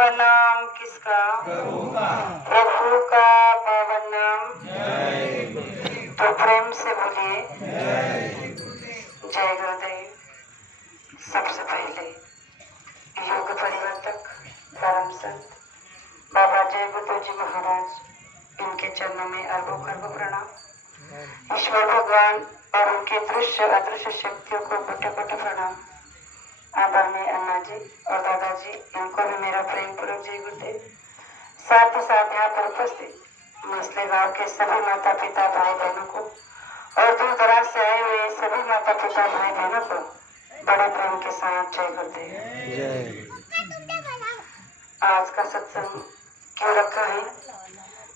पावन नाम किसका? प्रभु का पावन नाम। तो प्रेम से बोलिए जय गुरुदेव। सबसे पहले योग परिवर्तक परम संत बाबा जय गुरुदेव जी महाराज, इनके चरणों में अरबों खरबों प्रणाम। ईश्वर भगवान और उनके दृश्य अदृश्य शक्तियों को कोटि कोटि प्रणाम। आदरणीय अन्ना जी और दादाजी, इनको भी मेरा प्रेम पूर्वक जय गुरुदेव। साथ ही साथ यहाँ पर उपस्थित मसले गांव के सभी माता पिता भाई बहनों को और दूर दराज से आए हुए सभी माता पिता भाई बहनों को बड़े प्रेम के साथ जय गुरुदेव। आज का सत्संग क्यों रखा है,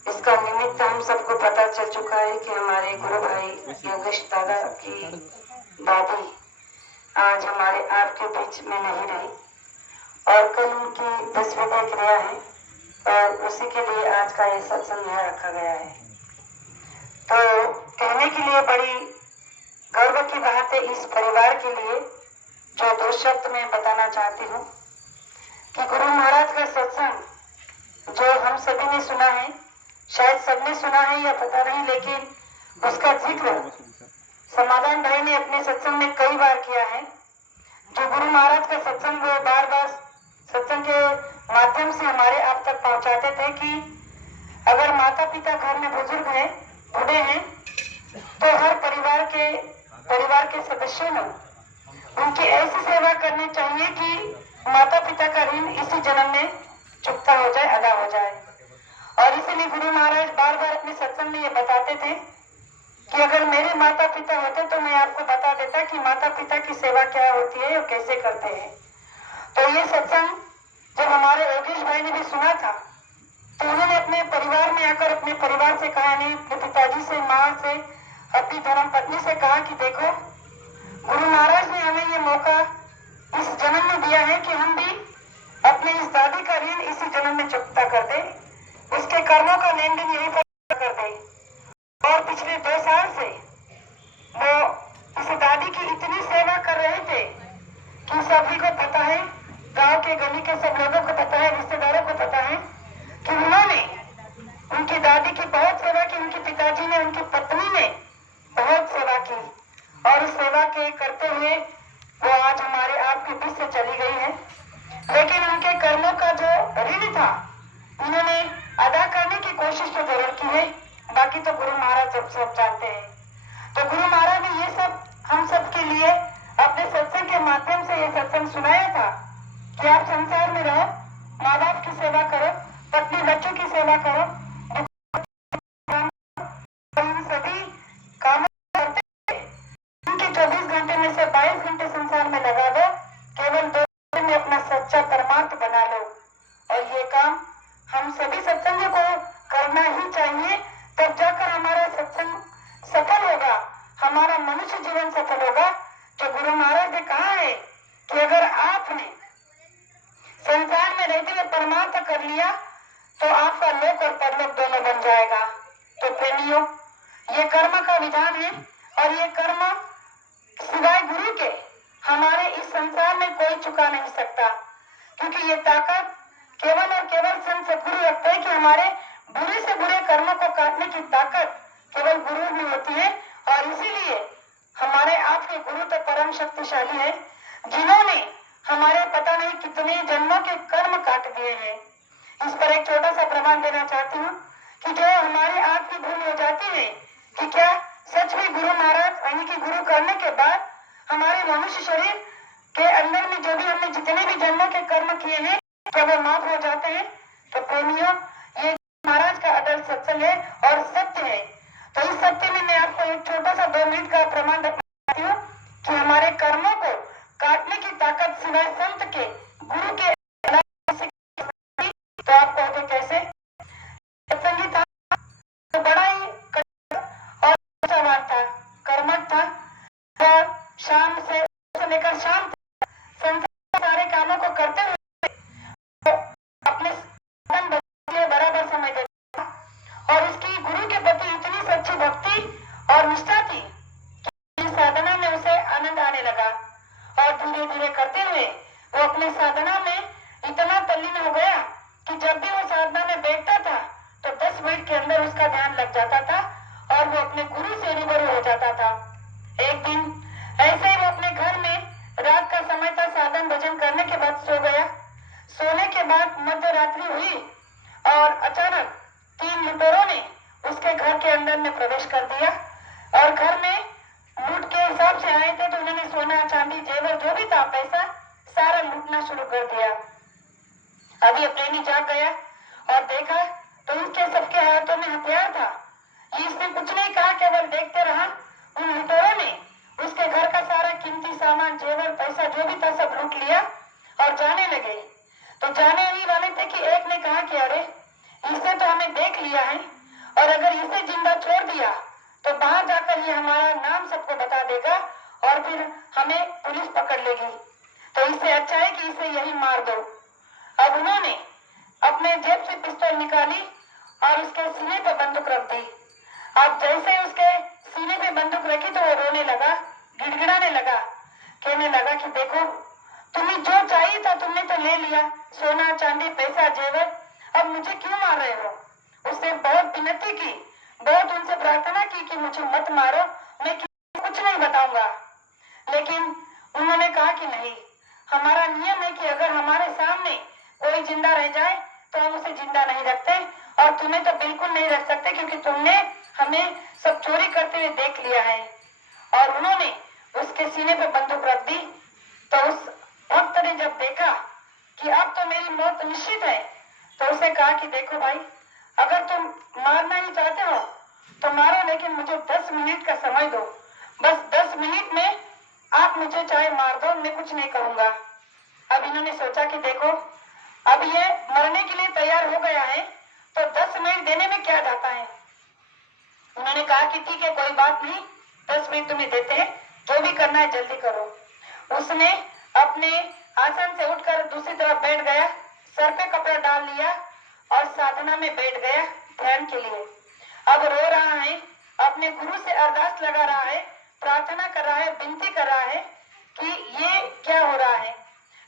इसका निमित्त हम सबको पता चल चुका है कि हमारे गुरु भाई योगेश दादा की दादी आज हमारे आपके बीच में नहीं रही और कल उनकी 10वीं क्रिया है और उसी के लिए आज का ये सत्संग यहाँ रखा गया है। तो कहने के लिए बड़ी गर्व की बात है इस परिवार के लिए, जो 2 शब्द में बताना चाहती हूँ कि गुरु महाराज का सत्संग जो हम सभी ने सुना है, शायद सबने सुना है या पता नहीं, लेकिन उसका जिक्र समाधान भाई ने अपने सत्संग में कई बार किया है। जो गुरु महाराज का सत्संग वो बार बार सत्संग के माध्यम से हमारे आप तक पहुंचाते थे कि अगर माता पिता घर में बुजुर्ग हैं, बूढ़े हैं, तो हर परिवार के सदस्यों ने उनकी ऐसी सेवा करनी चाहिए कि माता पिता का ऋण इसी जन्म में चुकता हो जाए, अदा हो जाए। और इसीलिए गुरु महाराज बार बार अपने सत्संग में ये बताते थे कि अगर मेरे माता पिता होते तो मैं आपको बता देता कि माता पिता की सेवा क्या होती है और कैसे करते हैं। तो ये सत्संग जब हमारे योगेश भाई ने भी सुना था तो उन्होंने अपने परिवार में आकर अपने परिवार से कहा, नहीं अपने पिताजी से, माँ से, अपनी धर्म पत्नी से कहा कि देखो गुरु महाराज ने हमें ये मौका इस जन्म में दिया है कि हम भी अपने इस दादी का ऋण इसी जन्म में चुकता कर दे, उसके कर्मों का लेन देन यही पर कर दे। और पिछले 2 साल से वो इस दादी की इतनी सेवा कर रहे थे कि सभी को पता है, गांव के गली के सब लोगों को पता है, रिश्तेदारों को पता है कि उन्होंने उनकी दादी की बहुत सेवा की, उनके पिताजी ने, उनकी पत्नी ने बहुत सेवा की और उस सेवा के करते हुए वो आज हमारे आपके बीच से चली गई है। लेकिन उनके कर्मों का जो ऋण था उन्होंने अदा करने की कोशिश तो जरूर की है, बाकी तो गुरु महाराज सब जानते हैं। तो गुरु महाराज ने ये सब हम सब के लिए अपने सत्संग के माध्यम से ये सत्संग सुनाया था कि आप संसार में रहो, माँ बाप की सेवा करो, पत्नी बच्चों की सेवा करो, सभी कामों करते उनके 24 घंटे में से 22 घंटे संसार में लगा दो, केवल 2 घंटे में अपना सच्चा परमार्थ बना लो। और ये काम हम सभी सत्संग को करना ही चाहिए, तब जाकर हमारा सत्संग सफल होगा, हमारा मनुष्य जीवन सफल होगा। जो गुरु महाराज ने कहा है कि अगर आपने संसार में रहते हुए परमार्थ कर लिया तो आपका लोक और परलोक दोनों बन जाएगा। तो प्रेमियों, ये कर्म का विधान है और ये कर्म सिवाय गुरु के हमारे इस संसार में कोई चुका नहीं सकता, क्योंकि ये ताकत केवल और केवल संत सदगुरु रखते हैं कि हमारे बुरे से बुरे कर्मों को काटने की ताकत केवल गुरु में होती है। और इसीलिए हमारे आपके गुरु तो परम शक्तिशाली है, जिन्होंने हमारे पता नहीं कितने जन्मों के कर्म काट दिए हैं। इस पर एक छोटा सा प्रमाण देना चाहती हूँ कि जो हमारे आप की भूल हो जाती है कि क्या सच में गुरु महाराज यानी कि गुरु करने के बाद हमारे मनुष्य शरीर के अंदर में जो भी हमने जितने भी जन्मों के कर्म किए हैं क्या वो माफ हो जाते हैं? तो प्रेमियों, ये महाराज का अटल सत्संग है और सत्य है। तो इस सत्य में मैं आपको एक छोटा सा 2 मिनट का प्रमाण बताती हूँ कि हमारे कर्मों को काटने की ताकत सिवाय संत के, गुरु के, तो आप कहोगे कैसे? सत्संगी था तो बड़ा ही और था, कर्मठ था और शाम से लेकर शाम संसार सारे कामों को करते हुए अपने बराबर समय देता और उसकी गुरु के प्रति इतनी सच्ची भक्ति और निष्ठा थी कि साधना में उसे आनंद आने लगा और धीरे धीरे करते हुए वो अपने साधना में इतना तल्लीन हो गया कि जब भी वो साधना में बैठता था तो 10 मिनट के अंदर उसका ध्यान लग जाता था और वो अपने गुरु से रूबरू हो जाता था। एक दिन ऐसे ही वो अपने घर में रात का समय था, साधन भजन करने के बाद सो गया। सोने के बाद मध्य रात्रि हुई और अचानक 3 लुटेरों ने उसके घर के अंदर में प्रवेश कर दिया और घर में लूट के हिसाब से आए थे तो उन्होंने सोना चांदी जेवर जो भी था पैसा सारा लूटना शुरू कर दिया। अब ये प्रेमी जाग गया और देखा तो उसके सबके हाथों में हथियार था। इसने कुछ नहीं कहा, केवल देखते रहा। उन लुटेरों ने उसके घर का सारा कीमती सामान जेवर पैसा जो भी था सब लूट लिया और जाने लगे। तो जाने ही वाले थे कि एक ने कहा कि अरे इसने तो हमें देख लिया है और अगर इसे जिंदा छोड़ दिया तो बाहर जाकर ये हमारा नाम सबको बता देगा और फिर हमें पुलिस पकड़ लेगी। तो इससे अच्छा है कि इसे यही मार दो। अब उन्होंने अपने जेब से पिस्तौल निकाली और उसके सीने पर बंदूक रख दी। अब जैसे ही उसके सीने पे बंदूक रखी तो वो रोने लगा, गिड़गिड़ाने लगा, कहने लगा कि देखो तुम्हें जो चाहिए था तुमने तो ले लिया, सोना चांदी पैसा जेवर, अब मुझे क्यों मार रहे हो। उसने बहुत विनती की, बहुत उनसे प्रार्थना की कि मुझे मत मारो, मैं कुछ नहीं बताऊंगा। लेकिन उन्होंने कहा कि नहीं, हमारा नियम है कि अगर हमारे सामने कोई जिंदा रह जाए तो हम उसे जिंदा नहीं रखते और तुम्हें तो बिल्कुल नहीं रख सकते क्योंकि तुमने हमें सब चोरी करते हुए देख लिया है। और उन्होंने उसके सीने पे बंदूक रख दी। तो उस भक्त ने जब देखा कि अब तो मेरी मौत निश्चित है तो उसे कहा कि देखो भाई, अगर तुम मारना ही चाहते हो तो मारो, लेकिन मुझे 10 मिनट का समय दो। बस 10 मिनट में आप मुझे चाहे मार दो, मैं कुछ नहीं कहूंगा। अब इन्होंने सोचा कि देखो अब ये मरने के लिए तैयार हो गया है तो 10 मिनट देने में क्या जाता है। उन्होंने कहा कि ठीक है कोई बात नहीं, 10 मिनट तुम्हें देते हैं, जो भी करना है जल्दी करो। उसने अपने आसन से उठकर दूसरी तरफ बैठ गया, सर पे कपड़ा डाल लिया और साधना में बैठ गया ध्यान के लिए। अब रो रहा है, अपने गुरु से अरदास लगा रहा है, प्रार्थना कर रहा है, विनती कर रहा है कि ये क्या हो रहा है।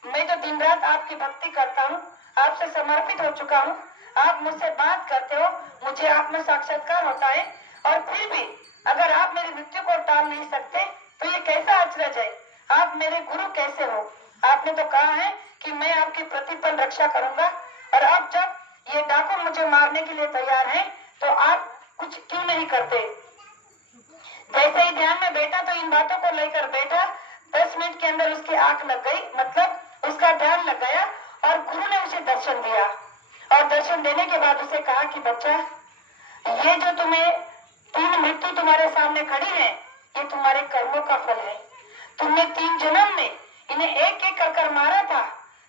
मैं तो दिन रात आपकी भक्ति करता हूँ, आपसे समर्पित हो चुका हूँ, आप मुझसे बात करते हो, मुझे आत्म साक्षात्कार होता है और फिर भी अगर आप मेरी मृत्यु को टाल नहीं सकते तो ये कैसा अचरज है। आप मेरे गुरु कैसे हो। आपने तो कहा है कि मैं आपकी प्रतिपल रक्षा करूंगा और अब जब ये डाकू मुझे मारने के लिए तैयार है तो आप कुछ क्यों नहीं करते। जैसे ही ध्यान में बैठा तो इन बातों को लेकर बैठा। 10 मिनट के अंदर उसकी आंख लग गई, मतलब उसका ध्यान लग गया और गुरु ने उसे दर्शन दिया और दर्शन देने के बाद उसे कहा कि बच्चा, ये जो तुम्हें 3 मृत्यु तुम्हारे सामने खड़ी है ये तुम्हारे कर्मों का फल है। तुमने 3 जन्म में इन्हें एक एक कर मारा था,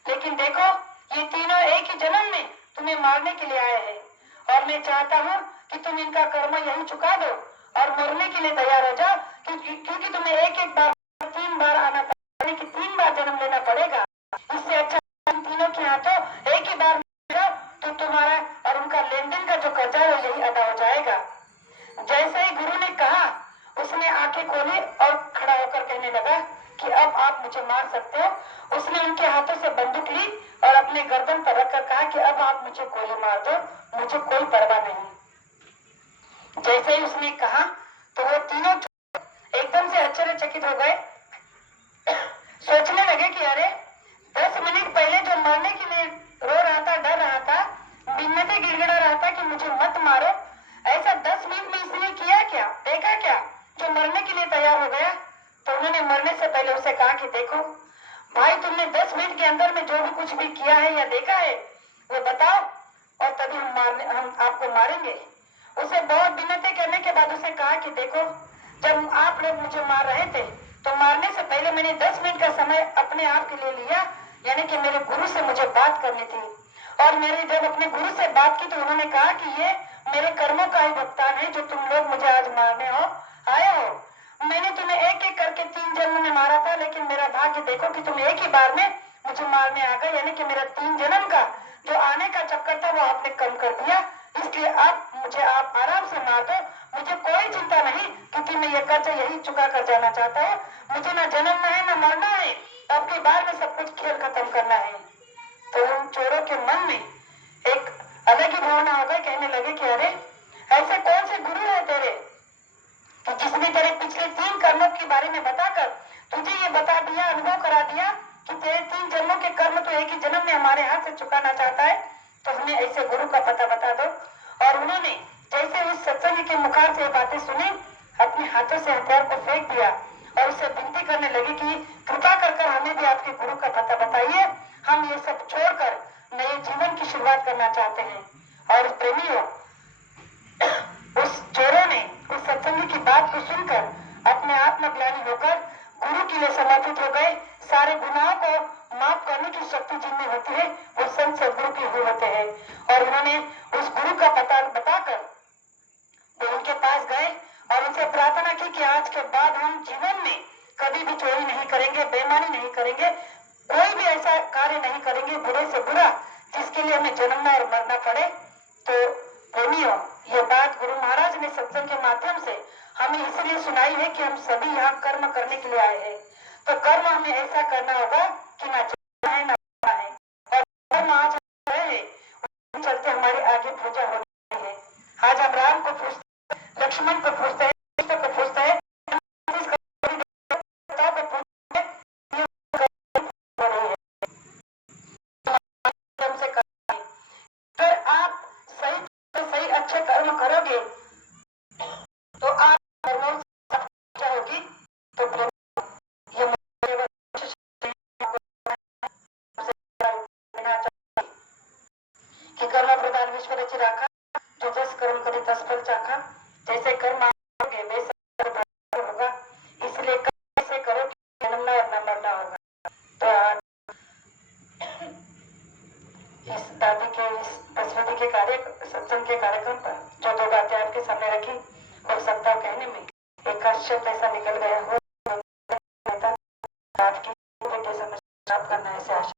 लेकिन देखो ये तीनों एक ही जन्म में तुम्हें मारने के लिए आए हैं और मैं चाहता हूँ कि तुम इनका कर्म यही चुका दो और मरने के लिए तैयार हो जाओ, क्योंकि तुम्हें एक एक बार 3 बार आना पड़ेगा, कि 3 बार जन्म लेना पड़ेगा। इससे अच्छा इन तीनों के हाथों एक ही बार जाओ तो तुम्हारा और उनका लेन देन का जो कर्जा है यही अदा हो जाएगा। जैसे ही गुरु ने कहा उसने आंखें खोली और खड़ा होकर कहने लगा कि अब आप मुझे मार सकते हो। उसने उनके हाथों से बंदूक ली और अपने गर्दन पर रखकर कहा कि अब आप मुझे गोली मार दो, मुझे कोई परवाह नहीं। जैसे ही उसने कहा तो वो तीनों एकदम से आश्चर्यचकित हो गए। सोचने लगे कि अरे 10 मिनट पहले जो मरने के लिए रो रहा था, डर रहा था, बिन्नते गिड़गिड़ा रहा था कि मुझे मत मारो, ऐसा 10 मिनट में इसने किया क्या, देखा क्या, जो मरने के लिए तैयार हो गया। तो उन्होंने मरने से पहले उसे कहा कि देखो भाई, तुमने 10 मिनट के अंदर में जो भी कुछ भी किया है या देखा है वो बताओ और तभी हम आपको मारेंगे। उसे बहुत विनती करने के बाद उसे कहा कि देखो, जब आप लोग मुझे मार रहे थे तो मारने से पहले मैंने 10 मिनट का समय अपने आप के लिए लिया, यानी कि मेरे गुरु से मुझे बात करनी थी। और मैंने जब अपने गुरु से बात की तो उन्होंने कहा कि ये मेरे कर्मों का ही भुगतान है जो तुम लोग मुझे आज मारने हो आए हो। मैंने तुम्हें एक एक करके 3 जन्म में मारा था, लेकिन मेरा भाग्य देखो कि तुम एक ही बार में मुझे मारने आ गए, यानी कि मेरा 3 जन्म का जो आने का चक्कर था वो आपने कम कर दिया। इसलिए अब मुझे आप आराम से मार दो, मुझे कोई चिंता नहीं, क्योंकि मैं ये कर्ज यही चुका कर जाना चाहता हूँ। मुझे ना जन्मना है ना मरना है, अब की बार में सब कुछ खेल खत्म करना है। तो उन चोरों के मन में करा दिया कि तेरे 3 जन्मों के कर्म तो एक ही जन्म में हमारे हाथ से चुकाना चाहता है, तो हमें ऐसे गुरु का पता बता दो। और उन्होंने जैसे उस सत्संगी के मुखार से बातें सुनी, अपने हाथों से हथियार को फेंक दिया और उसे विनती करने लगी कि कृपा कर हमें भी आपके गुरु का पता बताइए, हम ये सब छोड़कर नए जीवन की शुरुआत करना चाहते हैं। और प्रेमियों, उस चोरों ने उस सत्संगी की बात को सुनकर अपने आत्मज्ञानी होकर गुरु के लिए समर्पित हो गए। सारे गुनाहों को माफ करने की शक्ति जिनमें होती है वो संत सदगुरु के ही होते हैं। और उन्होंने उस गुरु का पता बताकर वो उनके पास गए और उनसे प्रार्थना की कि आज के बाद हम जीवन में कभी भी चोरी नहीं करेंगे, बेईमानी नहीं करेंगे, कोई भी ऐसा कार्य नहीं करेंगे बुरे से बुरा जिसके लिए हमें जन्मना और मरना पड़े। तो प्रेमियों, ये बात गुरु महाराज ने सत्संग के माध्यम से हमें इसलिए सुनाई है कि हम सभी यहाँ कर्म करने के लिए आए हैं। तो कर्म हमें ऐसा करना होगा कि ना जाना है ना आना है। और कर्म आज हम रहे हैं, चलते हमारी आगे पूजा हो रही है। आज हम राम को पूछते हैं, लक्ष्मण को पूछते हैं, कृष्ण को पूछते हैं, अगर आप सही अच्छे कर्म करोगे तो आप होगी। तो कि कर्म प्रधान विश्व रचि राखा, जो जस कर्म करे तस फल चाखा। जैसे कर्म करोगे वैसे होगा, इसलिए कैसे करो कि जन्मना और न मरना होगा। तो इस दादी के इस दसवीं के कार्य सत्संग के कार्यक्रम पर जो 2 बातें आपके सामने रखी, हो सकता है कहने में एक शब्द ऐसा निकल गया हो आपकी समझ करना ऐसे आशा